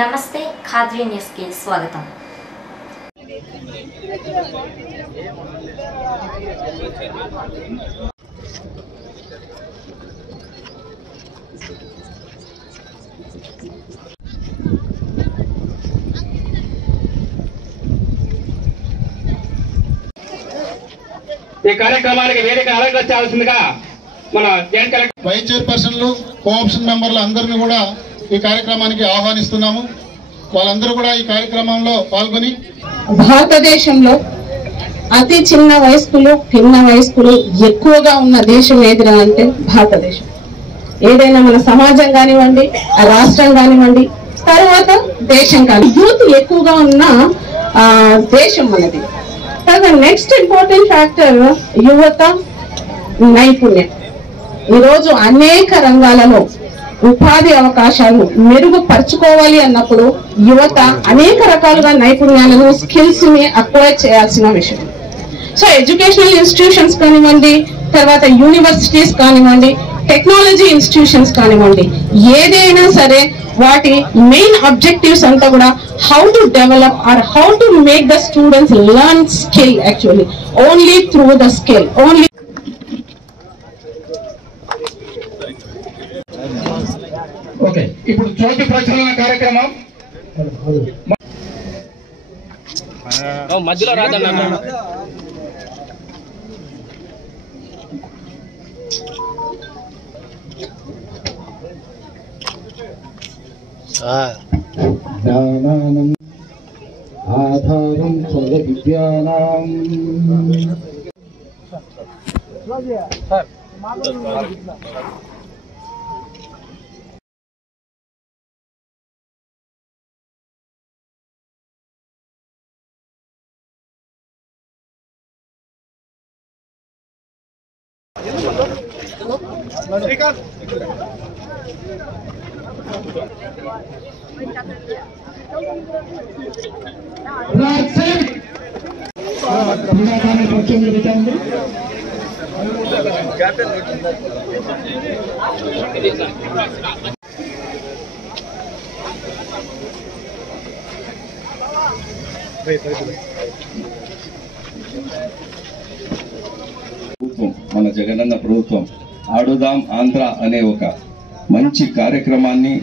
నమస్తే ఖాద్రీ న్యూస్ కి స్వాగతం. ఈ కార్యక్రమానికి వేదిక అలంకరించాల్సిందిగా మన జాయింట్ కలెక్టర్ వైస్ చైర్పర్సన్లు కోఆప్షన్ మెంబర్లు అందరినీ కూడా ఈ కార్యక్రమానికి ఆహ్వానిస్తున్నాము. వాళ్ళందరూ కూడా ఈ కార్యక్రమంలో పాల్గొని భారతదేశంలో అతి చిన్న వయస్కులు భిన్న వయస్కులు ఎక్కువగా ఉన్న దేశం ఏదిరా అంటే భారతదేశం. ఏదైనా మన సమాజం కానివ్వండి, రాష్ట్రం కానివ్వండి, తర్వాత దేశం కానీ యూత్ ఎక్కువగా ఉన్న దేశం మనది. నెక్స్ట్ ఇంపార్టెంట్ ఫ్యాక్టర్ యువత నైపుణ్యం. ఈరోజు అనేక రంగాలలో ఉపాధి అవకాశాలు మెరుగుపరుచుకోవాలి అన్నప్పుడు యువత అనేక రకాలుగా నైపుణ్యాలను స్కిల్స్ ని అక్వైర్ చేయాల్సిన విషయం. సో ఎడ్యుకేషనల్ ఇన్స్టిట్యూషన్స్ కానివ్వండి, తర్వాత యూనివర్సిటీస్ కానివ్వండి, టెక్నాలజీ ఇన్స్టిట్యూషన్స్ కానివ్వండి, ఏదైనా సరే వాటి మెయిన్ ఆబ్జెక్టివ్స్ అంతా కూడా how to develop or how to make the students learn skill actually only through the skill only. Okay, ఇప్పుడు చోటు ప్రచురణ కార్యక్రమం మధ్యలో రాదన్న. జ్ఞానానం ఆధారం సర్వ విద్యానాం. మన జగనన్న ప్రభుత్వం ఆడుదాం ఆంధ్ర అనే ఒక మంచి కార్యక్రమాన్ని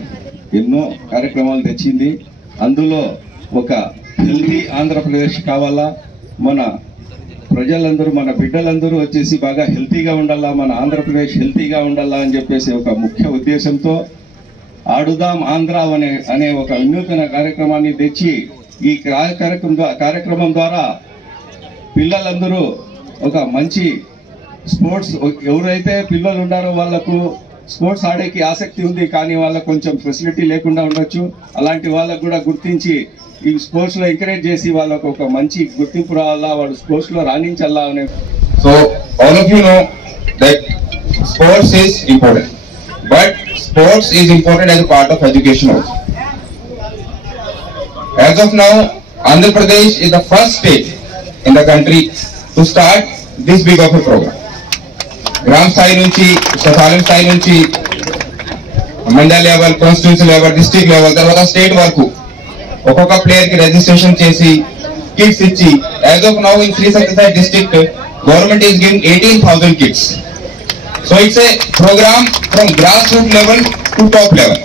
ఎన్నో కార్యక్రమాలు తెచ్చింది. అందులో ఒక హెల్తీ ఆంధ్రప్రదేశ్ కావాలా, మన ప్రజలందరూ మన బిడ్డలందరూ వచ్చేసి బాగా హెల్తీగా ఉండాలా, మన ఆంధ్రప్రదేశ్ హెల్తీగా ఉండాలా అని చెప్పేసి ఒక ముఖ్య ఉద్దేశంతో ఆడుదాం ఆంధ్ర అనే ఒక వినూతన కార్యక్రమాన్ని తెచ్చి ఈ కార్యక్రమం ద్వారా పిల్లలందరూ ఒక మంచి స్పోర్ట్స్, ఎవరైతే పిల్లలు ఉన్నారో వాళ్ళకు స్పోర్ట్స్ ఆడేకి ఆసక్తి ఉంది కానీ వాళ్ళకు కొంచెం ఫెసిలిటీ లేకుండా ఉండొచ్చు, అలాంటి వాళ్ళకు కూడా గుర్తించి ఈ స్పోర్ట్స్ లో ఎంకరేజ్ చేసి వాళ్ళకు ఒక మంచి గుర్తింపు రావాలా, వాళ్ళు స్పోర్ట్స్ లో రాణించాలా అనే. So all of you know that sports is important, but sports is important as a part of education also. As of now, Andhra Pradesh is the first state in the country to start this big of a program. గ్రామ స్థాయి నుంచి, సచివాలయం స్థాయి నుంచి, mandal level, constituency level, district level, తర్వాత state వరకు ఒక్కొక్క player కి రిజిస్ట్రేషన్ చేసి కిట్స్ ఇచ్చి, as of now in Sri Sathya Sai district government is giving 18,000 kits. So it's a programme from grass root level to top level.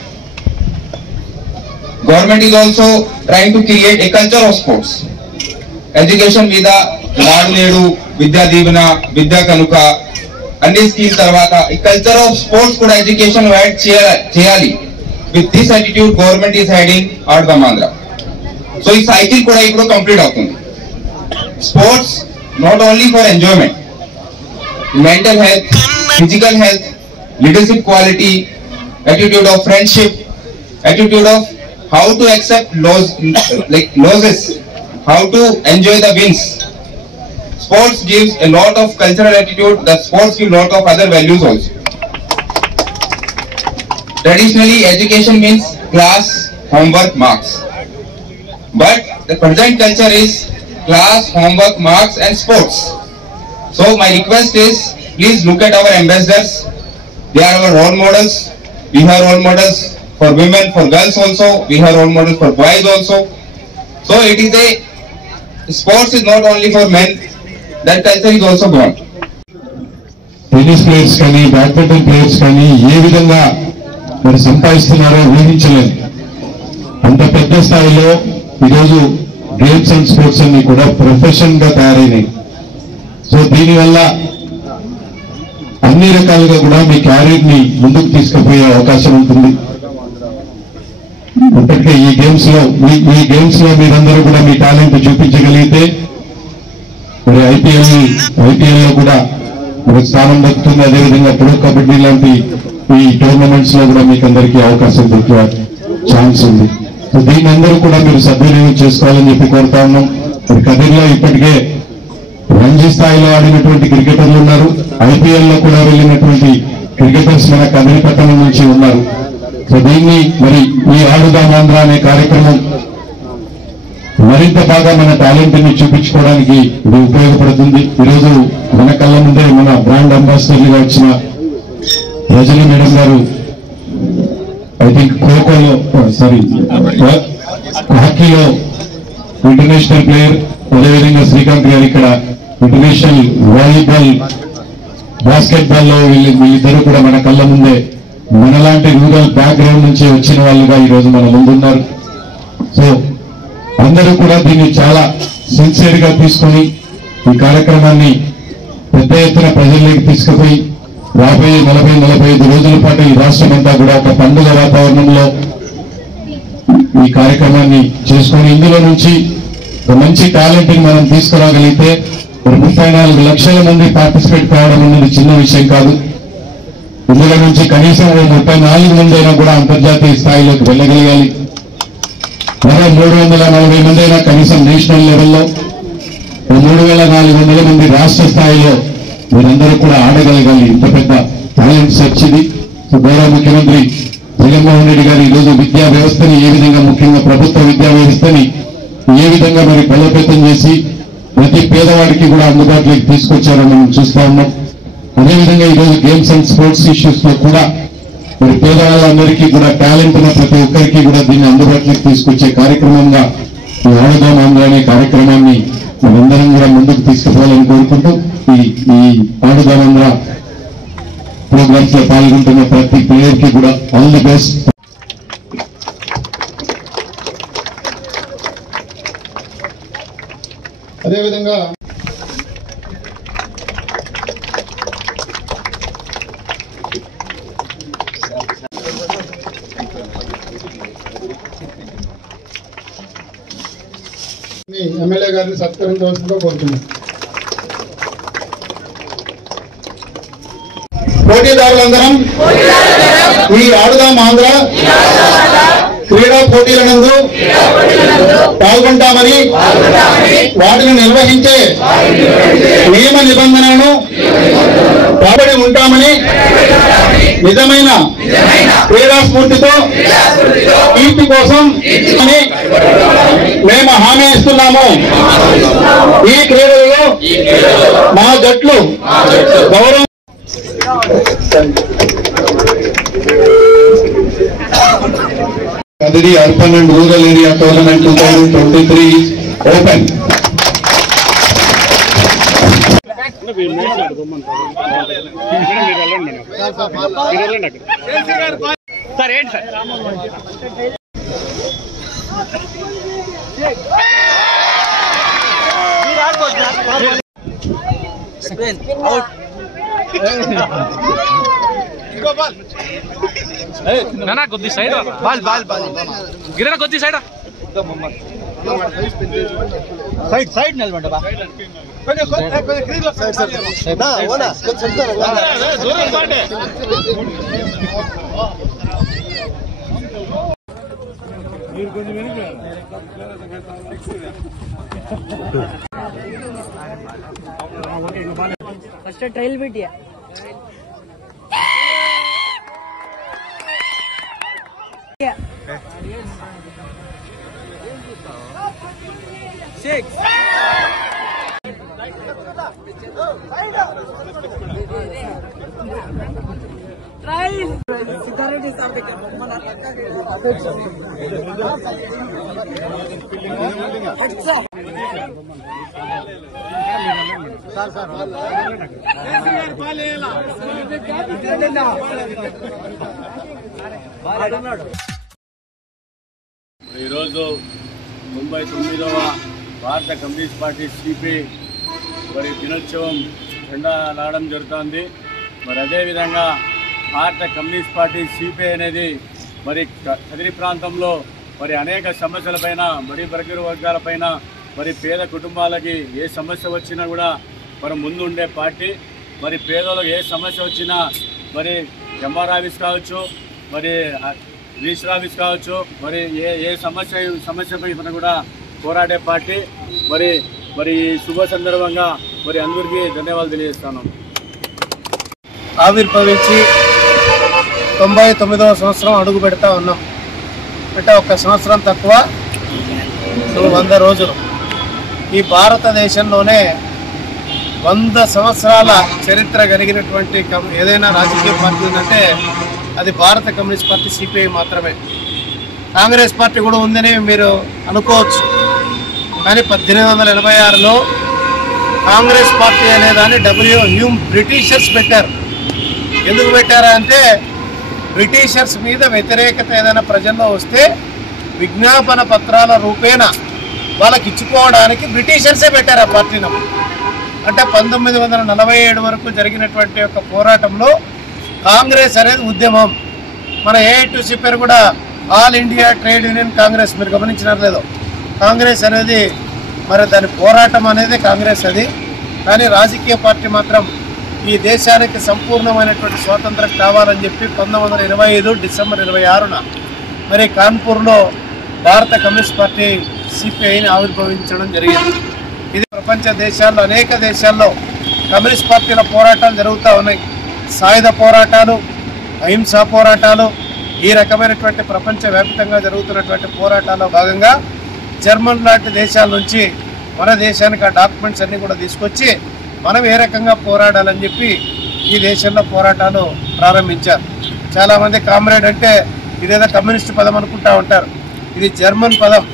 Government is also trying to create a culture of sports. Education మీద నాడు నేడు, విద్యా దీవెన, విద్యా కనుక అన్ని scheme తర్వాత ఈ culture of sports కూడా education add చేయాలి. With this attitude government is heading Aadudam Andhra. So ఈ సైకిల్ కూడా ఇప్పుడు కంప్లీట్ అవుతుంది. Sports not only for enjoyment, mental health, physical health, leadership quality, attitude of friendship, attitude of how to accept losses, how to enjoy the wins. Sports gives a lot of cultural attitude. The sports give lot of other values also. Traditionally, education means class, homework, marks. But the present culture is class, homework, marks, and sports. So my request is, please look at our ambassadors. They are our role models. We have role models for women, for girls also. We have role models for boys also. So it is sports is not only for men. That culture is also gone. Tennis players కానీ badminton players కానీ ఏ విధంగా మరి సంపాదిస్తున్నారో ఊహించలేదు. అంత పెద్ద స్థాయిలో ఈరోజు games and sports అన్ని కూడా ప్రొఫెషన్ గా తయారైనాయి. సో దీనివల్ల అన్ని రకాలుగా కూడా మీ క్యారియర్ ని ముందుకు తీసుకుపోయే అవకాశం ఉంటుంది. ఇప్పటికే ఈ గేమ్స్ లో మీరందరూ కూడా మీ టాలెంట్ చూపించగలిగితే మరి ఐపీఎల్ లో కూడా ఒక స్థానం దక్కుతుంది. అదేవిధంగా ప్రో కబడ్డీ లాంటి ఈ టోర్నమెంట్స్ లో కూడా మీకు అందరికీ అవకాశం దొరికే ఛాన్స్ ఉంది. సో దీన్ని అందరూ కూడా మీరు సద్వినియోగం చేసుకోవాలని చెప్పి కోరుతా ఉన్నాం. మరి కబడ్డీలో ఇప్పటికే రంజీ స్థాయిలో ఆడినటువంటి క్రికెటర్లు ఉన్నారు. ఐపీఎల్ లో కూడా వెళ్ళినటువంటి క్రికెటర్స్ మన కదిరిపట్టణం నుంచి ఉన్నారు. సో దీన్ని మరి ఈ ఆడుదాం ఆంధ్ర అనే కార్యక్రమం మరింత బాగా మన టాలెంట్ ని చూపించుకోవడానికి ఇది ఉపయోగపడుతుంది. ఈరోజు మన కళ్ళ ముందే మన బ్రాండ్ అంబాసిడర్గా వచ్చిన రజనీ మేడం గారు ఐ థింక్ ఖోఖోలో హాకీలో ఇంటర్నేషనల్ ప్లేయర్, అదేవిధంగా శ్రీకాంత్ గారు ఇక్కడ ఇంటర్నేషనల్ వాలీబాల్, బాస్కెట్బాల్ లో వీళ్ళిద్దరూ కూడా మన కళ్ళ ముందే మనలాంటి రూరల్ బ్యాక్గ్రౌండ్ నుంచి వచ్చిన వాళ్ళుగా ఈరోజు మన ముందున్నారు. సో అందరూ కూడా దీన్ని చాలా సిన్సియర్ గా తీసుకుని ఈ కార్యక్రమాన్ని పెద్ద ఎత్తున ప్రజల్లోకి తీసుకుపోయి రాబోయే 40-45 రోజుల పాటు ఈ రాష్ట్రం అంతా కూడా ఒక పండుగ వాతావరణంలో ఈ కార్యక్రమాన్ని చేసుకుని ఇందులో నుంచి ఒక మంచి టాలెంట్ ని మనం తీసుకురాగలిగితే 34 లక్షల మంది పార్టిసిపేట్ కావడం అనేది చిన్న విషయం కాదు. ఇందులో నుంచి కనీసం 34 మంది అయినా కూడా అంతర్జాతీయ స్థాయిలోకి వెళ్ళగలగాలి. మరో 340 మంది అయినా కనీసం నేషనల్ లెవెల్లో, 3400 మంది రాష్ట్ర స్థాయిలో మీరందరూ కూడా ఆడగలగాలి. ఇంత పెద్ద టాలెంట్ సెర్చ్ ఇది. గౌరవ ముఖ్యమంత్రి జగన్మోహన్ రెడ్డి గారు ఈరోజు విద్యా వ్యవస్థని ఏ విధంగా, ముఖ్యంగా ప్రభుత్వ విద్యా వ్యవస్థని ఏ విధంగా మరి బలోపేతం చేసి ప్రతి పేదవాడికి కూడా అందుబాటులోకి తీసుకొచ్చారో మనం చూస్తా ఉన్నాం. అదేవిధంగా ఈరోజు గేమ్స్ అండ్ స్పోర్ట్స్ ఇష్యూస్ లో కూడా మరి పేదవాళ్ళందరికీ కూడా టాలెంట్ ఉన్న ప్రతి ఒక్కరికి కూడా దీన్ని అందుబాటులోకి తీసుకొచ్చే కార్యక్రమంగా ఈ ఆడుదాం ఆంధ్ర అనే కార్యక్రమాన్ని మనందరం కూడా ముందుకు తీసుకుపోవాలని కోరుకుంటూ ఈ ఆడుదాం ఆంధ్ర ప్రోగ్రామ్స్ లో పాల్గొంటున్న ప్రతి ప్లేయర్ కి కూడా ఆల్ ది బెస్ట్. అదేవిధంగా ఎమ్మెల్యే గారిని సత్కరించవలసిందిగా కోరుతున్నాను. పోటీదారులందరం ఈ ఆడుదాం ఆంధ్ర క్రీడా పోటీలనందు పాల్గొంటామని, వాటిని నిర్వహించే నియమ నిబంధనలను పాబడి ఉంటామని నిజమైన క్రీడా స్ఫూర్తితో కీర్తి కోసం అని మేము హామీ ఇస్తున్నాము. ఈ క్రీడలలో మా జట్లు గౌరవం Kadiri Urban and Rural Area Tournament 2023 is open. నానా కొద్ది సైడ్ బాల్ బాల్ బాల్ గిరణ కొద్ది సైడ్ సైడ్ సైడ్ నిలబడ్డా బా కొంచెం కొంచెం క్రీజ్ లో సైడ్ నా ఓనా కొంచెం దూరం బాటే మీరు కొంచెం వెనక ఓకే బాల్ ఫస్ట్ ట్రైల్ బిటియా Six. Try. ఈరోజు 99వ భారత కమ్యూనిస్ట్ పార్టీ సిపిఐ మరి దినోత్సవం జెండా లాగడం జరుగుతుంది. మరి అదేవిధంగా భారత కమ్యూనిస్ట్ పార్టీ సిపిఐ అనేది మరి కదిరి ప్రాంతంలో మరి అనేక సమస్యలపైన మరి బలహీన వర్గాలపైన మరి పేద కుటుంబాలకి ఏ సమస్య వచ్చినా కూడా మరి ముందుండే పార్టీ. మరి పేదలకు ఏ సమస్య వచ్చినా మరి ఎంఆర్ ఆఫీస్ కావచ్చు, మరి రిజిస్టర్ ఆఫీస్ కావచ్చు, మరి ఏ సమస్యపై కూడా పోరాడే పార్టీ. మరి ఈ శుభ సందర్భంగా మరి అందరికీ ధన్యవాదాలు తెలియజేస్తాను. ఆవిర్భవించి 99వ సంవత్సరం అడుగు పెడతా ఉన్నాం. అంటే ఒక సంవత్సరం తక్కువ 100 రోజులు. ఈ భారతదేశంలోనే 100 సంవత్సరాల చరిత్ర కలిగినటువంటి ఏదైనా రాజకీయ పార్టీ ఉందంటే అది భారత కమ్యూనిస్ట్ పార్టీ సిపిఐ మాత్రమే. కాంగ్రెస్ పార్టీ కూడా ఉందని మీరు అనుకోవచ్చు, కానీ 1886లో కాంగ్రెస్ పార్టీ అనేదాన్ని బ్రిటిషర్స్ పెట్టారు. ఎందుకు పెట్టారా అంటే బ్రిటిషర్స్ మీద వ్యతిరేకత ఏదైనా ప్రజల్లో వస్తే విజ్ఞాపన పత్రాల రూపేణ వాళ్ళకి ఇచ్చుకోవడానికి బ్రిటిషర్సే పెట్టారు ఆ పార్టీని. అంటే 1947 వరకు జరిగినటువంటి ఒక పోరాటంలో కాంగ్రెస్ అనేది ఉద్యమం. మన ఏఐటీసీ పేరు కూడా all India trade union Congress. మీరు గమనించినారు లేదో, కాంగ్రెస్ అనేది మరి దాని పోరాటం అనేది కాంగ్రెస్ అది. కానీ రాజకీయ పార్టీ మాత్రం ఈ దేశానికి సంపూర్ణమైనటువంటి స్వాతంత్రం కావాలని చెప్పి 1925 డిసెంబర్ 26న మరి కాన్పూర్లో భారత కమ్యూనిస్ట్ పార్టీ సిపిఐని ఆవిర్భవించడం జరిగింది. ఇది ప్రపంచ దేశాల్లో అనేక దేశాల్లో కమ్యూనిస్ట్ పార్టీల పోరాటాలు జరుగుతూ ఉన్నాయి. సాయుధ పోరాటాలు, అహింసా పోరాటాలు, ఈ రకమైనటువంటి ప్రపంచవ్యాప్తంగా జరుగుతున్నటువంటి పోరాటాల్లో భాగంగా జర్మన్ లాంటి దేశాల నుంచి మన దేశానికి ఆ డాక్యుమెంట్స్ అన్నీ కూడా తీసుకొచ్చి మనం ఏ రకంగా పోరాడాలని చెప్పి ఈ దేశంలో పోరాటాలు ప్రారంభించారు. చాలామంది కామ్రేడ్ అంటే ఇదేదో కమ్యూనిస్ట్ పదం అనుకుంటా ఉంటారు. ఇది జర్మన్ పదం.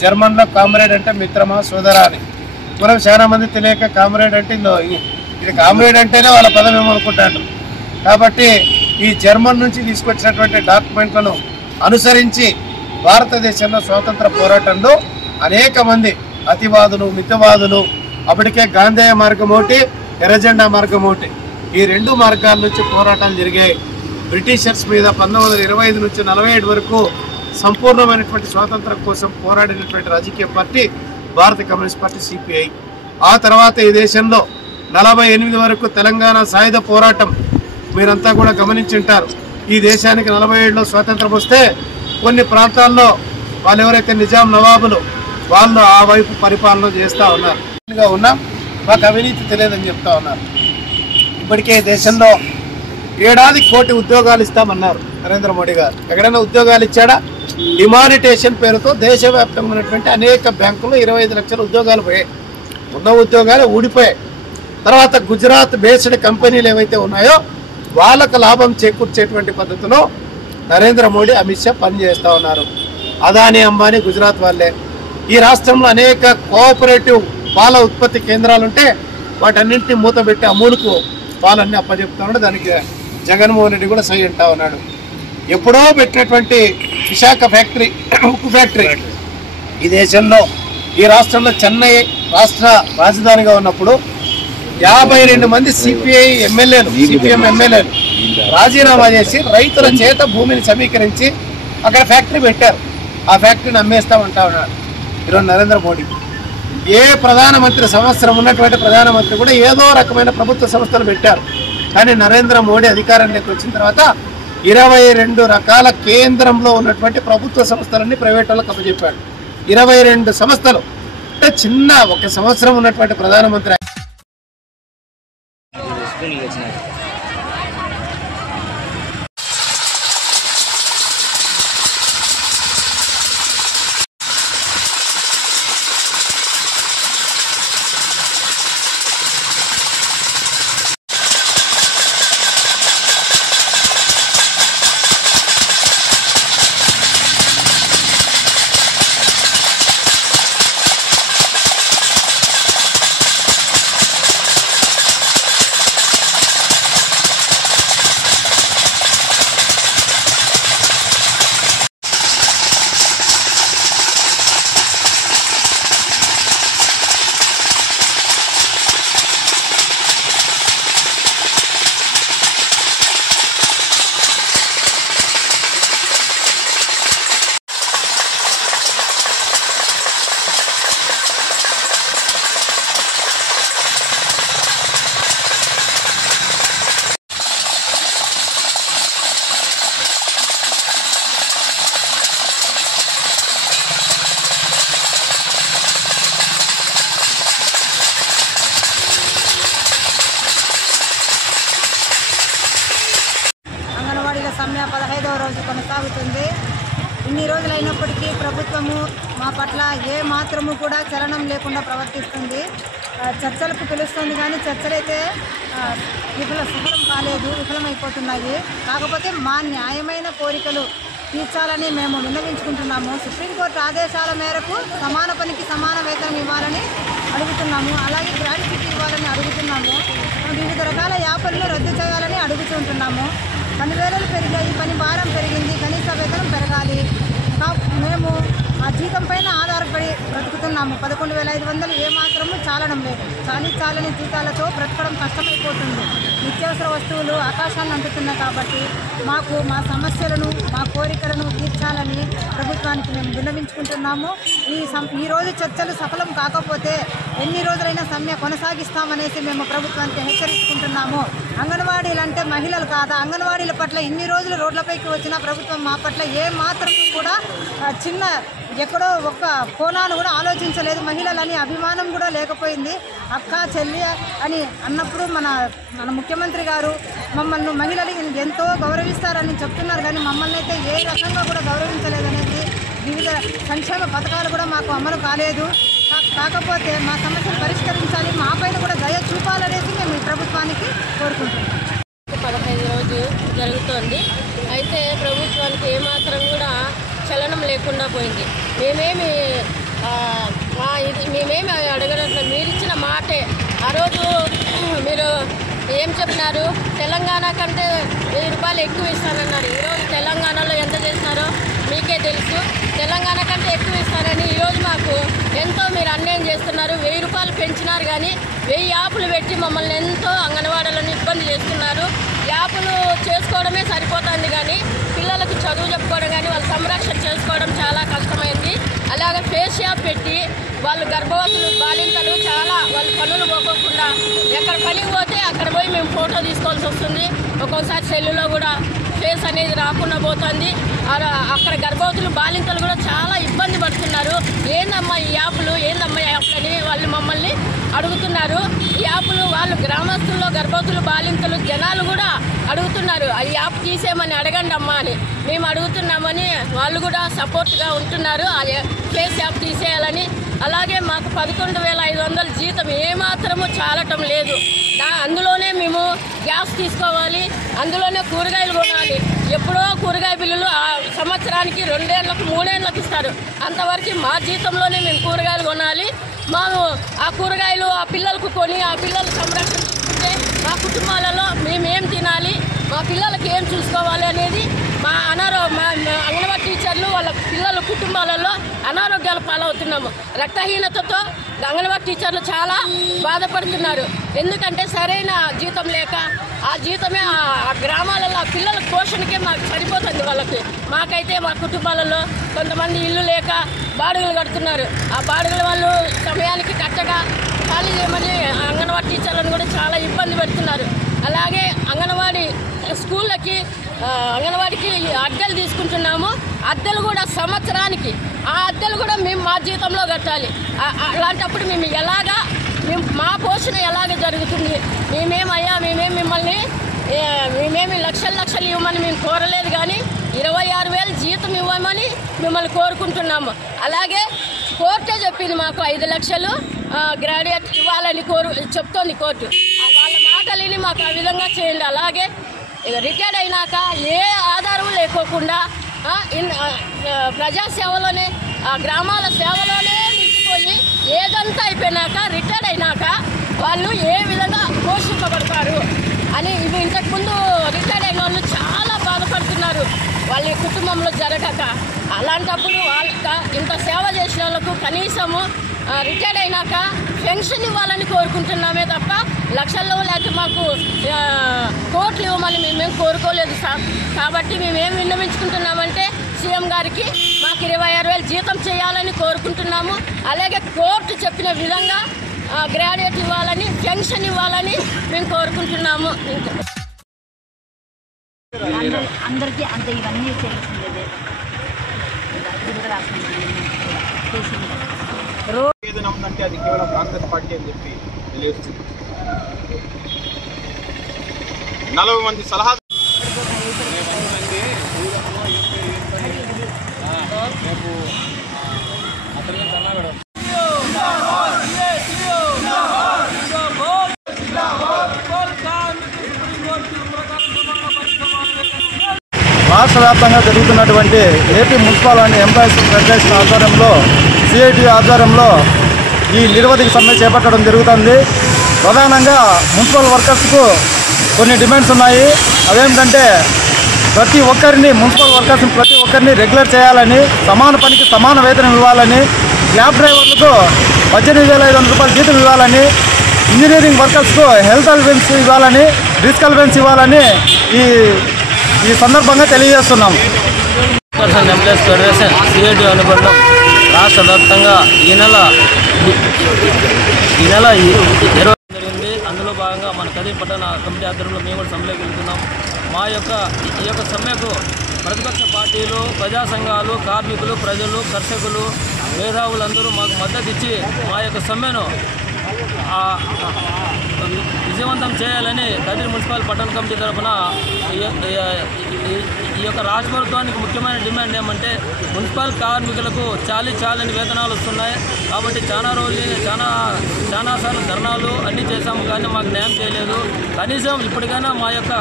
జర్మన్లో కామ్రేడ్ అంటే మిత్రమా, సోదరా అని. మనం చాలామంది తెలియక కామ్రేడ్ అంటే ఇది కామ్రేడ్ అంటేనే వాళ్ళ పదం ఏమనుకుంటారు. కాబట్టి ఈ జర్మన్ నుంచి తీసుకొచ్చినటువంటి డాక్యుమెంట్లను అనుసరించి భారతదేశంలో స్వాతంత్ర పోరాటంలో అనేక మంది అతివాదులు, మితవాదులు, అప్పటికే గాంధేయ మార్గం ఒకటి, ఎర్రజెండా మార్గం ఒకటి, ఈ 2 మార్గాల నుంచి పోరాటాలు జరిగాయి. బ్రిటిషర్స్ మీద 1925 నుంచి 47 వరకు సంపూర్ణమైనటువంటి స్వాతంత్రం కోసం పోరాడినటువంటి రాజకీయ పార్టీ భారత కమ్యూనిస్ట్ పార్టీ సిపిఐ. ఆ తర్వాత ఈ దేశంలో 48 వరకు తెలంగాణ సాయుధ పోరాటం మీరంతా కూడా గమనించుంటారు. ఈ దేశానికి 47లో స్వాతంత్రం వస్తే కొన్ని ప్రాంతాల్లో వాళ్ళు ఎవరైతే నిజాం నవాబులు వాళ్ళు ఆ వైపు పరిపాలన చేస్తూ ఉన్నారు. ఉన్నాం, మాకు అవినీతి తెలియదని చెప్తా ఉన్నారు. ఇప్పటికే దేశంలో ఏడాది 1 కోటి ఉద్యోగాలు ఇస్తామన్నారు నరేంద్ర మోడీ గారు. ఎక్కడైనా ఉద్యోగాలు ఇచ్చాడా? డిమానిటేషన్ పేరుతో దేశవ్యాప్తంగా ఉన్నటువంటి అనేక బ్యాంకుల్లో 25 లక్షల ఉద్యోగాలు పోయాయి. ఉన్న ఉద్యోగాలు ఊడిపోయాయి. తర్వాత గుజరాత్ బేస్డ్ కంపెనీలు ఏవైతే ఉన్నాయో వాళ్ళకు లాభం చేకూర్చేటువంటి పద్ధతిలో నరేంద్ర మోడీ, అమిత్ షా పనిచేస్తూ ఉన్నారు. అదానీ, అంబానీ గుజరాత్ వాళ్ళే. ఈ రాష్ట్రంలో అనేక కోఆపరేటివ్ పాల ఉత్పత్తి కేంద్రాలుంటే వాటన్నింటినీ మూతబెట్టి అమూల్కు పాలన్నీ అప్పచెప్తా ఉన్నాడు. దానికి జగన్మోహన్ రెడ్డి కూడా సై అంటా ఉన్నాడు. ఎప్పుడో పెట్టినటువంటి విశాఖ ఫ్యాక్టరీ, ఉక్కు ఫ్యాక్టరీ ఈ దేశంలో, ఈ రాష్ట్రంలో చెన్నై రాష్ట్ర రాజధానిగా ఉన్నప్పుడు 52 మంది సిపిఎం ఎమ్మెల్యేలు రాజీనామా చేసి రైతుల చేత భూమిని సమీకరించి అక్కడ ఫ్యాక్టరీ పెట్టారు. ఆ ఫ్యాక్టరీని అమ్మేస్తామంటా ఉన్నాడు ఈరోజు నరేంద్ర మోడీ. ఏ ప్రధానమంత్రి, సంవత్సరం ఉన్నటువంటి ప్రధానమంత్రి కూడా ఏదో రకమైన ప్రభుత్వ సంస్థలు పెట్టారు. కానీ నరేంద్ర మోడీ అధికారంలోకి వచ్చిన తర్వాత 22 రకాల కేంద్రంలో ఉన్నటువంటి ప్రభుత్వ సంస్థలన్నీ ప్రైవేట్ వాళ్ళకి అప్పచెప్పాడు. 22 సంస్థలు. అంటే చిన్న 1 సంవత్సరం ఉన్నటువంటి ప్రధానమంత్రి ప్రభుత్వము మా పట్ల ఏ మాత్రము కూడా చలనం లేకుండా ప్రవర్తిస్తుంది. చర్చలకు పిలుస్తుంది కానీ చర్చలైతే సఫలం కాలేదు, విఫలమైపోతున్నాయి. కాకపోతే మా న్యాయమైన కోరికలు తీర్చాలని మేము విన్నవించుకుంటున్నాము. సుప్రీంకోర్టు ఆదేశాల మేరకు సమాన పనికి సమాన వేతనం ఇవ్వాలని అడుగుతున్నాము. అలాగే గ్రాట్యుటీ ఇవ్వాలని అడుగుతున్నాము. వివిధ రకాల యాప్లను రద్దు చేయాలని అడుగుతుంటున్నాము. పని వేళలు పెరిగాయి, పని భారం పెరిగింది, కనీస వేతనం పెరగాలి. మేము ఆ జీతం పైన ఆధారపడి బ్రతుకుతున్నాము. 11,500 ఏమాత్రము చాలడం లేదు. చాలని జీతాలతో బ్రతకడం కష్టమైపోతుంది. నిత్యావసర వస్తువులు ఆకాశాన్ని అంటుతున్నాయి. కాబట్టి మాకు మా సమస్యలను, మా కోరికలను తీర్చాలని ప్రభుత్వానికి మేము విన్నవించుకుంటున్నాము. ఈరోజు చర్చలు సఫలం కాకపోతే ఎన్ని రోజులైనా సమ్మె కొనసాగిస్తామనేసి మేము ప్రభుత్వానికి హెచ్చరించుకుంటున్నాము. అంగన్వాడీలు అంటే మహిళలు కాదా? అంగన్వాడీల పట్ల ఇన్ని రోజులు రోడ్లపైకి వచ్చిన ప్రభుత్వం మా పట్ల ఏ మాత్రం కూడా చిన్న ఎక్కడో ఒక్క కోణాన్ని కూడా ఆలోచించలేదు. మహిళలని అభిమానం కూడా లేకపోయింది. అక్క చెల్లి అని అన్నప్పుడు మన ముఖ్యమంత్రి గారు మమ్మల్ని మహిళలు ఎంతో గౌరవిస్తారని చెప్తున్నారు. కానీ మమ్మల్ని అయితే ఏ రకంగా కూడా గౌరవించలేదనేది, వివిధ సంక్షేమ పథకాలు కూడా మాకు అమలు కాలేదు. కాకపోతే మా సమస్యను పరిష్కరించాలి, మా పైన కూడా దయ చూపాలనేసి మేము ఈ ప్రభుత్వానికి కోరుకుంటున్నాం. 15 రోజు జరుగుతోంది. అయితే ప్రభుత్వానికి ఏమాత్రం కూడా చలనం లేకుండా పోయింది. మేమేమి అడగడం, మీరిచ్చిన మాటే. ఆ రోజు మీరు ఏం చెప్పినారు? తెలంగాణ కంటే 1000 రూపాయలు ఎక్కువ ఇస్తానన్నారు. ఈరోజు తెలంగాణలో ఎంత చేసినారో మీకే తెలుసు. తెలంగాణ కంటే ఎక్కువ ఇస్తారని ఈరోజు మాకు ఎంతో మీరు అన్యాయం చేస్తున్నారు. 1000 రూపాయలు పెంచినారు కానీ 1000 యాప్లు పెట్టి మమ్మల్ని ఎంతో అంగన్వాడీలను ఇబ్బంది చేస్తున్నారు. యాప్లు చేసుకోవడమే సరిపోతుంది కానీ పిల్లలకు చదువు చెప్పుకోవడం కానీ వాళ్ళ సంరక్షణ చేసుకోవడం చాలా కష్టమైంది. అలాగే ఫేస్ యాప్ పెట్టి వాళ్ళు గర్భవతులు, బాలింతలు చాలా వాళ్ళు పనులు పోకోకుండా ఎక్కడ పనికి పోతే అక్కడ పోయి మేము ఫోటో తీసుకోవాల్సి వస్తుంది. ఒక్కోసారి సెల్లులో కూడా ఫేస్ అనేది రాకుండా పోతుంది. అక్కడ గర్భవతులు, బాలింతలు కూడా చాలా ఇబ్బంది పడుతున్నారు. ఏందమ్మా ఈ యాప్లు అని వాళ్ళు మమ్మల్ని అడుగుతున్నారు. ఈ యాప్లు వాళ్ళు గ్రామస్తుల్లో గర్భవతులు, బాలింతలు జనాలు కూడా అడుగుతున్నారు. ఆ యాప్ తీసేయమని అడగండి అమ్మా అని మేము అడుగుతున్నామని వాళ్ళు కూడా సపోర్ట్గా ఉంటున్నారు. ఆ ఫేస్ యాప్ తీసేయాలని. అలాగే మాకు 11,500 జీతం ఏమాత్రము చాలటం లేదు. అందులోనే మేము గ్యాస్ తీసుకోవాలి, అందులోనే కూరగాయలు కొనాలి. ఎప్పుడో కూరగాయ బిల్లులు సంవత్సరానికి 2 ఏళ్ళకు 3 ఏళ్ళకి ఇస్తారు. అంతవరకు మా జీతంలోనే మేము కూరగాయలు కొనాలి. మేము ఆ కూరగాయలు ఆ పిల్లలకు కొని ఆ పిల్లలు సంరక్షించుకుంటే మా కుటుంబాలలో మేమేం తినాలి, మా పిల్లలకి ఏం చూసుకోవాలి అనేది మా అంగన్వాడీ టీచర్లు వాళ్ళ పిల్లల కుటుంబాలలో అనారోగ్యాల పాలవుతున్నాము. రక్తహీనతతో అంగన్వాడీ టీచర్లు చాలా బాధపడుతున్నారు. ఎందుకంటే సరైన జీతం లేక ఆ జీతమే ఆ గ్రామాలలో ఆ పిల్లల పోషణకే మాకు సరిపోతుంది. మాకైతే మా కుటుంబాలలో కొంతమంది ఇల్లు లేక బాడుగలు కడుతున్నారు. ఆ బాడుగల వాళ్ళు సమయానికి కట్టగా ఖాళీ చేయమని అంగన్వాడీ టీచర్లను కూడా చాలా ఇబ్బంది పెడుతున్నారు. అలాగే అంగన్వాడీ స్కూళ్ళకి అంగన్వాడికి అద్దెలు తీసుకుంటున్నాము. అద్దెలు కూడా సంవత్సరానికి ఆ అద్దెలు కూడా మేము మా జీతంలో కట్టాలి. అలాంటప్పుడు మేము మా పోషణ ఎలాగ జరుగుతుంది? మేమేమి లక్షలు ఇవ్వమని మేము కోరలేదు కానీ 26,000 జీతం ఇవ్వమని మిమ్మల్ని కోరుకుంటున్నాము. అలాగే కోర్టే చెప్పింది మాకు 5 లక్షలు గ్రాడ్యుయేట్ ఇవ్వాలని చెప్తోంది కోర్టు. వాళ్ళ మాటలని మాకు ఆ విధంగా చేయండి. అలాగే రిటైర్డ్ అయినాక ఏ ఆధారం లేకోకుండా ప్రజాసేవలోనే గ్రామాల సేవలోనే నిలిచిపోయి ఏదంతా అయిపోయినాక రిటైర్డ్ అయినాక వాళ్ళు ఏ విధంగా పోషింపబడతారు అని ఇంతకుముందు రిటైర్డ్ అయిన వాళ్ళు చాలా బాధపడుతున్నారు వాళ్ళ కుటుంబంలో జరగక. అలాంటప్పుడు వాళ్ళకి ఇంత సేవ చేసిన వాళ్ళకు కనీసము రిటైర్డ్ అయినాక పెన్షన్ ఇవ్వాలని కోరుకుంటున్నామే తప్ప లక్షల్లో లేకపోతే మాకు కోట్లు ఇవ్వమని మేమేం కోరుకోలేదు సార్. కాబట్టి మేమేం విన్నవించుకుంటున్నామంటే సీఎం గారికి మాకు 26,000 జీతం చేయాలని కోరుకుంటున్నాము. అలాగే కోర్టు చెప్పిన విధంగా గ్రాడ్యుయేట్ ఇవ్వాలని, పెన్షన్ ఇవ్వాలని మేము కోరుకుంటున్నాము. అందరికీ అంత ఇవన్నీ చేయాల్సిందే. ఏదైనా ఉందంటే అది కేవలం కాంగ్రెస్ పార్టీ అని చెప్పి తెలియజేస్తుంది. 40 మంది సలహా రేపు రాష్ట్ర వ్యాప్తంగా జరుగుతున్నటువంటి AP municipal and employees federation ఆధ్వర్యంలో సిఐటి ఆధ్వర్యంలో ఈ నిరవధిక సమ్మె చేపట్టడం జరుగుతుంది. ప్రధానంగా మున్సిపల్ వర్కర్స్కు కొన్ని డిమాండ్స్ ఉన్నాయి. అదేమిటంటే మున్సిపల్ వర్కర్స్ ప్రతి ఒక్కరిని రెగ్యులర్ చేయాలని, సమాన పనికి సమాన వేతనం ఇవ్వాలని, క్యాబ్ డ్రైవర్లకు 18,500 రూపాయల జీతం ఇవ్వాలని, ఇంజనీరింగ్ వర్కర్స్కు హెల్త్ అలవెన్స్ ఇవ్వాలని, రిస్క్ అలవెన్స్ ఇవ్వాలని ఈ సందర్భంగా తెలియజేస్తున్నాం. ఎంప్లాయీస్ ఫెడరేషన్ సిఐటి అనుబంధం రాష్ట్ర వ్యాప్తంగా ఈ నెల 20 జరిగింది. అందులో భాగంగా మన కదిరి పట్టణ కమిటీ ఆధ్వర్యంలో మేము కూడా సమ్మెలోకి వెళ్తున్నాం. ఈ యొక్క సమ్మెకు ప్రతిపక్ష పార్టీలు, ప్రజా సంఘాలు, కార్మికులు, ప్రజలు, కర్షకులు, మేధావులందరూ మాకు మద్దతు ఇచ్చి మా యొక్క సమ్మెను విజయవంతం చేయాలని కదిరి మున్సిపల్ పట్టణ కమిటీ తరఫున ఈ యొక్క రాష్ట్ర ప్రభుత్వానికి ముఖ్యమైన డిమాండ్ ఏమంటే మున్సిపల్ కార్మికులకు చాలని వేతనాలు వస్తున్నాయి. కాబట్టి చాలాసార్లు ధర్నాలు అన్నీ చేశాము, కానీ మాకు న్యాయం చేయలేదు. కనీసం ఇప్పటికైనా మా యొక్క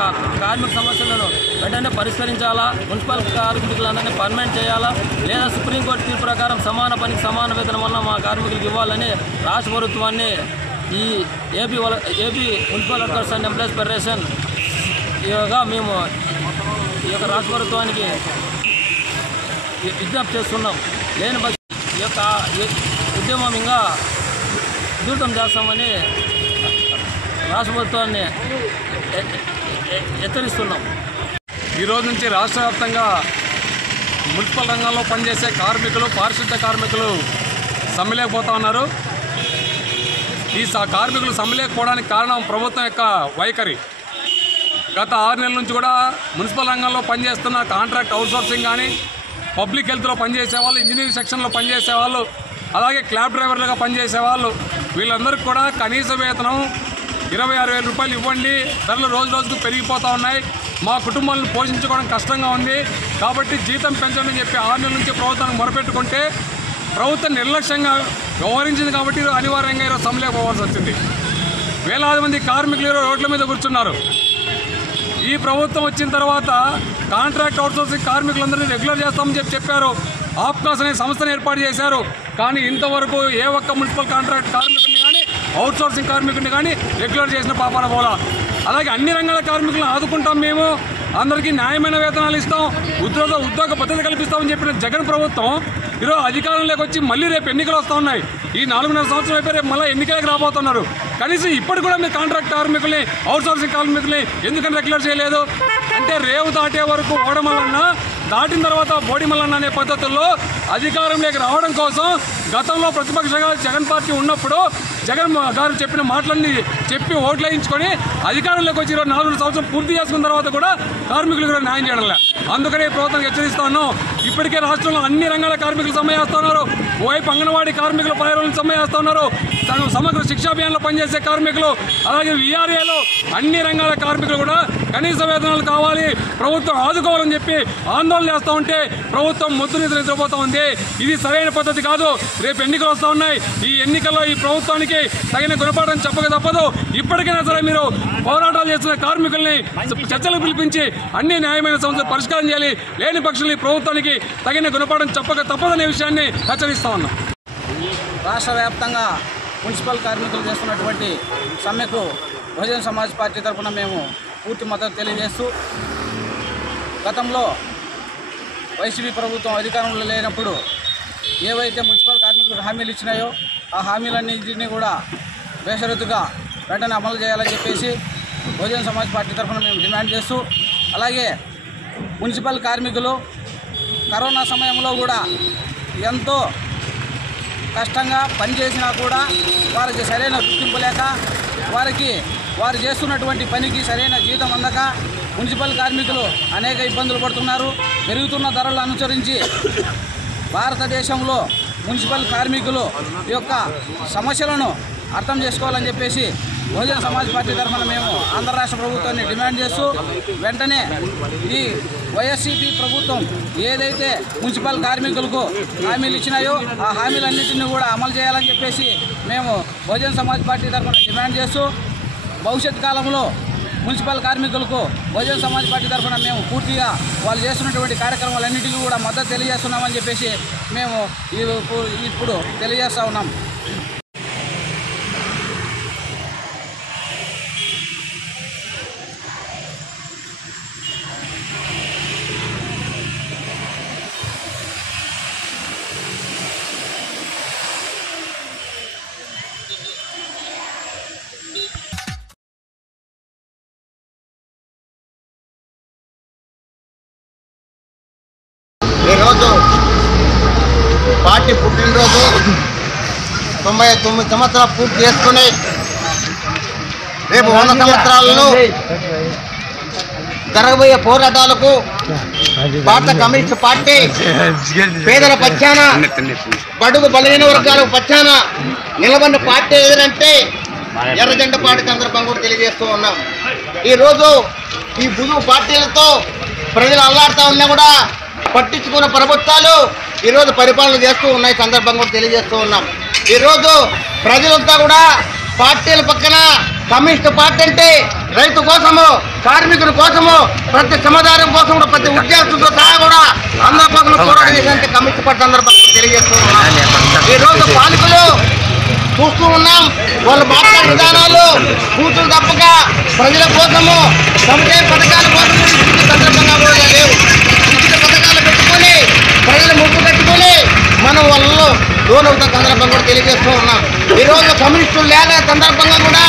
కార్మిక సమస్యలను వెంటనే పరిష్కరించాలా, మున్సిపల్ కార్మికులందరినీ పర్మనెంట్ చేయాలా, లేదా సుప్రీంకోర్టు తీర్పు ప్రకారం సమాన పనికి సమాన వేతనం వల్ల మా కార్మికులకు ఇవ్వాలని రాష్ట్ర ప్రభుత్వాన్ని ఈ AP municipal workers and employees federation మేము ఈ యొక్క రాష్ట్ర ప్రభుత్వానికి విజ్ఞప్తి చేస్తున్నాం. లేని ఈ యొక్క ఉద్యమం ఇంకా ఉధృతం చేస్తామని రాష్ట్ర ప్రభుత్వాన్ని హెచ్చరిస్తున్నాం. ఈరోజు నుంచి రాష్ట్ర వ్యాప్తంగా మున్సిపల్ రంగంలో పనిచేసే కార్మికులు, పారిశుద్ధ్య కార్మికులు సమ్మెలేకపోతా ఉన్నారు. ఈ కార్మికులు సమ్మెలేకపోవడానికి కారణం ప్రభుత్వం యొక్క వైఖరి. గత 6 నెలల నుంచి కూడా మున్సిపల్ రంగంలో పనిచేస్తున్న కాంట్రాక్ట్ అవుట్సోర్సింగ్ కానీ, పబ్లిక్ హెల్త్లో పనిచేసే వాళ్ళు, ఇంజనీరింగ్ సెక్షన్లో పనిచేసే వాళ్ళు, అలాగే క్యాబ్ డ్రైవర్లుగా పనిచేసే వాళ్ళు, వీళ్ళందరికీ కూడా కనీస వేతనం 26,000 రూపాయలు ఇవ్వండి. ధరలు రోజు రోజుకు పెరిగిపోతూ ఉన్నాయి. మా కుటుంబాలను పోషించుకోవడం కష్టంగా ఉంది. కాబట్టి జీతం పెంచమని చెప్పి 6 నెలల నుంచి ప్రభుత్వానికి మొరపెట్టుకుంటే ప్రభుత్వం నిర్లక్ష్యంగా వ్యవహరించింది. కాబట్టి అనివార్యంగా ఈరోజు సమ్మెలోకి పోవాల్సి వచ్చింది. వేలాది మంది కార్మికులు ఈరోజు రోడ్ల మీద కూర్చున్నారు. ఈ ప్రభుత్వం వచ్చిన తర్వాత కాంట్రాక్ట్ అవుట్సోర్సింగ్ కార్మికులందరినీ రెగ్యులర్ చేస్తామని చెప్పారు. ఆప్కాస్ అనే సంస్థను ఏర్పాటు చేశారు. కానీ ఇంతవరకు ఏ ఒక్క మున్సిపల్ కాంట్రాక్ట్ కార్మికుడిని కానీ, అవుట్సోర్సింగ్ కార్మికుడిని కానీ రెగ్యులర్ చేసిన పాపాన పోలా. అలాగే అన్ని రంగాల కార్మికులను ఆదుకుంటాం, మేము అందరికీ న్యాయమైన వేతనాలు ఇస్తాం, ఉద్యోగ భద్రత కల్పిస్తామని చెప్పిన జగన్ ప్రభుత్వం ఈరోజు అధికారంలోకి వచ్చి మళ్ళీ రేపు ఎన్నికలు వస్తూ ఉన్నాయి. ఈ 4.5 సంవత్సరం అయిపోయి రేపు మళ్ళీ ఎన్నికలకు రాబోతున్నారు. కనీసం ఇప్పటి కూడా మీరు కాంట్రాక్ట్ కార్మికుల్ని, అవుట్సోర్సింగ్ కార్మికుల్ని ఎందుకని రెగ్యులర్ చేయలేదు అంటే, రేవు దాటే వరకు ఓడమల్లన్న, దాటిన తర్వాత బోడిమల్లన్న అనే పద్ధతుల్లో అధికారంలోకి రావడం కోసం గతంలో ప్రతిపక్షంగా జగన్ పార్టీ ఉన్నప్పుడు జగన్ గారు చెప్పిన మాటలన్నీ చెప్పి ఓట్లు వేయించుకొని అధికారంలోకి వచ్చి 4 సంవత్సరం పూర్తి చేసుకున్న తర్వాత కూడా కార్మికులకు కూడా న్యాయం చేయడం లేదు. అందుకనే ప్రభుత్వం హెచ్చరిస్తాను. ఇప్పటికే రాష్ట్రంలో అన్ని రంగాల కార్మికులు సమ్మె చేస్తున్నారు. ఓవైపు అంగన్వాడీ కార్మికులు పైరులను సమ్మె చేస్తున్నారు. సమగ్ర శిక్షాభియాన్లో పనిచేసే కార్మికులు, అలాగే విఆర్ఏలో అన్ని రంగాల కార్మికులు కూడా కనీస వేతనాలు కావాలి, ప్రభుత్వం ఆదుకోవాలని చెప్పి ఆందోళన చేస్తూ ఉంటే ప్రభుత్వం నిద్రపోతూ ఉంది. ఇది సరైన పద్ధతి కాదు. రేపు ఎన్నికలు వస్తూ ఉన్నాయి. ఈ ఎన్నికల్లో ఈ ప్రభుత్వానికి తగిన గుణపాఠం చెప్పక తప్పదు. ఇప్పటికైనా సరే మీరు పోరాటాలు చేస్తున్న కార్మికుల్ని చర్చలకు పిలిపించి అన్ని న్యాయమైన సమస్యలు పరిష్కారం చేయాలి. లేని పక్షులు ఈ ప్రభుత్వానికి తగిన గుణపాఠం చెప్పక తప్పదనే విషయాన్ని హెచ్చరిస్తా ఉన్నాం. రాష్ట్ర వ్యాప్తంగా మున్సిపల్ కార్మికులు చేస్తున్నటువంటి సమ్మెకు బహుజన సమాజ్ పార్టీ తరఫున మేము పూర్తి మద్దతు తెలియజేస్తూ, గతంలో వైసీపీ ప్రభుత్వం అధికారంలో లేనప్పుడు ఏవైతే మున్సిపల్ కార్మికులకు హామీలు ఇచ్చినాయో ఆ హామీలన్నింటినీ కూడా బేషరతుగా వెంటనే అమలు చేయాలని చెప్పేసి బహుజన సమాజ్ పార్టీ తరఫున మేము డిమాండ్ చేస్తూ, అలాగే మున్సిపల్ కార్మికులు కరోనా సమయంలో కూడా ఎంతో కష్టంగా పనిచేసినా కూడా వారికి సరైన గుర్తింపు లేక, వారు చేస్తున్నటువంటి పనికి సరైన జీతం అందక మున్సిపల్ కార్మికులు అనేక ఇబ్బందులు పడుతున్నారు. పెరుగుతున్న ధరలను అనుసరించి భారతదేశంలో మున్సిపల్ కార్మికులు యొక్క సమస్యలను అర్థం చేసుకోవాలని చెప్పేసి బహుజన సమాజ్ పార్టీ తరఫున మేము ఆంధ్ర రాష్ట్ర ప్రభుత్వాన్ని డిమాండ్ చేస్తూ వెంటనే ఈ వైఎస్సీపీ ప్రభుత్వం ఏదైతే మున్సిపల్ కార్మికులకు హామీలు ఇచ్చినాయో ఆ హామీలన్నింటినీ కూడా అమలు చేయాలని చెప్పేసి మేము బహుజన సమాజ్ పార్టీ తరఫున డిమాండ్ చేస్తూ భవిష్యత్ కాలంలో మున్సిపల్ కార్మికులకు బహుజన సమాజ్ పార్టీ తరఫున మేము పూర్తిగా వాళ్ళు చేస్తున్నటువంటి కార్యక్రమాలన్నింటికీ కూడా మద్దతు తెలియజేస్తున్నామని చెప్పేసి మేము ఇప్పుడు తెలియజేస్తూ ఉన్నాం. ఈరోజు పార్టీ పుట్టినరోజు 99 సంవత్సరాలు పూర్తి చేసుకుని రేపు 100 సంవత్సరాలను జరగబోయే పోరాటాలకు భారత కమ్యూనిస్ట్ పార్టీ పేదల పక్షాన బడుగు బలహీన వర్గాల పక్షాన నిలబడిన పార్టీ ఏదంటే ఎర్రజెండ పార్టీ సందర్భంగా కూడా తెలియజేస్తూ ఉన్నాం. ఈరోజు ఈ బుధు పార్టీలతో ప్రజలు అల్లాడుతూ ఉన్నా కూడా పట్టించుకున్న ప్రభుత్వాలు ఈరోజు పరిపాలన చేస్తూ ఉన్నాయి సందర్భంగా కూడా తెలియజేస్తూ ఉన్నాం. ఈరోజు ప్రజలంతా కూడా పార్టీల పక్కన కమ్యూనిస్ట్ పార్టీ అంటే రైతు కోసము కార్మికుల కోసము ప్రతి సమాధానం కోసం కూడా ప్రతి ఉద్యోగస్తులతో సహా కూడా అందరి కోసం పోరాటం చేసినంటే కమ్యూనిస్ట్ పార్టీ సందర్భంగా తెలియజేస్తూ ఉన్నాం. ఈరోజు పాలకులు చూస్తూ ఉన్నాం వాళ్ళు మాట్లాడే విధానాలు కూతురు తప్పక ప్రజల కోసము సంక్షేమ పథకాల కోసం సందర్భంగా కూడా లేవు. ఉచిత పథకాలు పెట్టుకొని ప్రజలు ముప్పు కట్టుకొని మనం వాళ్ళలో లోనవుతున్న సందర్భంగా కూడా తెలియజేస్తూ ఉన్నాం. ఈరోజు కమ్యూనిస్టులు లేని సందర్భంగా కూడా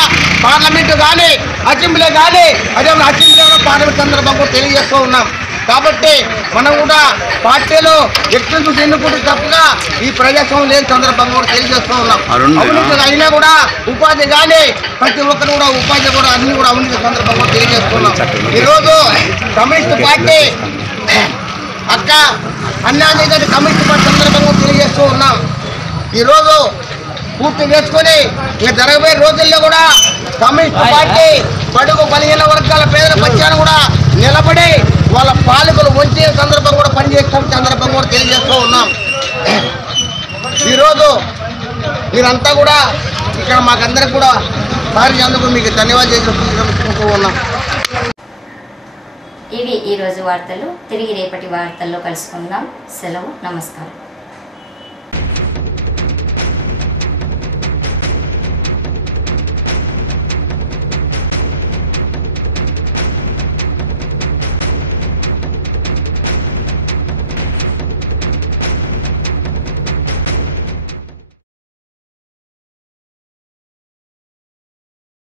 పార్లమెంటు కానీ అసెంబ్లీ కానీ అదే అసెంబ్లీలో పార్లమెంట్ సందర్భంగా కూడా తెలియజేస్తూ ఉన్నాం. కాబట్టి మనం కూడా పార్టీలో వ్యక్తులు చూసి ఎన్నుకుంటే తప్పగా ఈ ప్రజాస్వామ్యం లేని సందర్భంగా కూడా తెలియజేస్తూ ఉన్నాం. అవినీతి అయినా కూడా ఉపాధి కానీ ప్రతి ఒక్కరు కూడా ఉపాధి కూడా అన్ని కూడా అవినీతి సందర్భంగా కూడా తెలియజేస్తున్నాం. ఈరోజు కమ్యూనిస్ట్ పార్టీ అక్క అన్యాయ కమ్యూనిస్ట్ పార్టీ సందర్భంగా తెలియజేస్తూ ఉన్నాం. ఈరోజు పూర్తి చేసుకొని ఇక జరగబోయే రోజుల్లో కూడా కమ్యూనిస్ట్ పార్టీ బడుగు బలహీన వర్గాల పేదల పక్షాన కూడా నిలబడి వాళ్ళ పాలకులు వచ్చే సందర్భం కూడా పనిచేస్తున్న సందర్భం కూడా తెలియజేస్తూ ఉన్నాం. ఈరోజు మీరంతా కూడా ఇక్కడ మాకందరికి కూడా సారినందుకు మీకు ధన్యవాదాలు తెలుపుతూ ఉన్నాం. ఇవి ఈరోజు వార్తలు. తిరిగి రేపటి వార్తల్లో కలుసుకుందాం. సెలవు. నమస్కారం.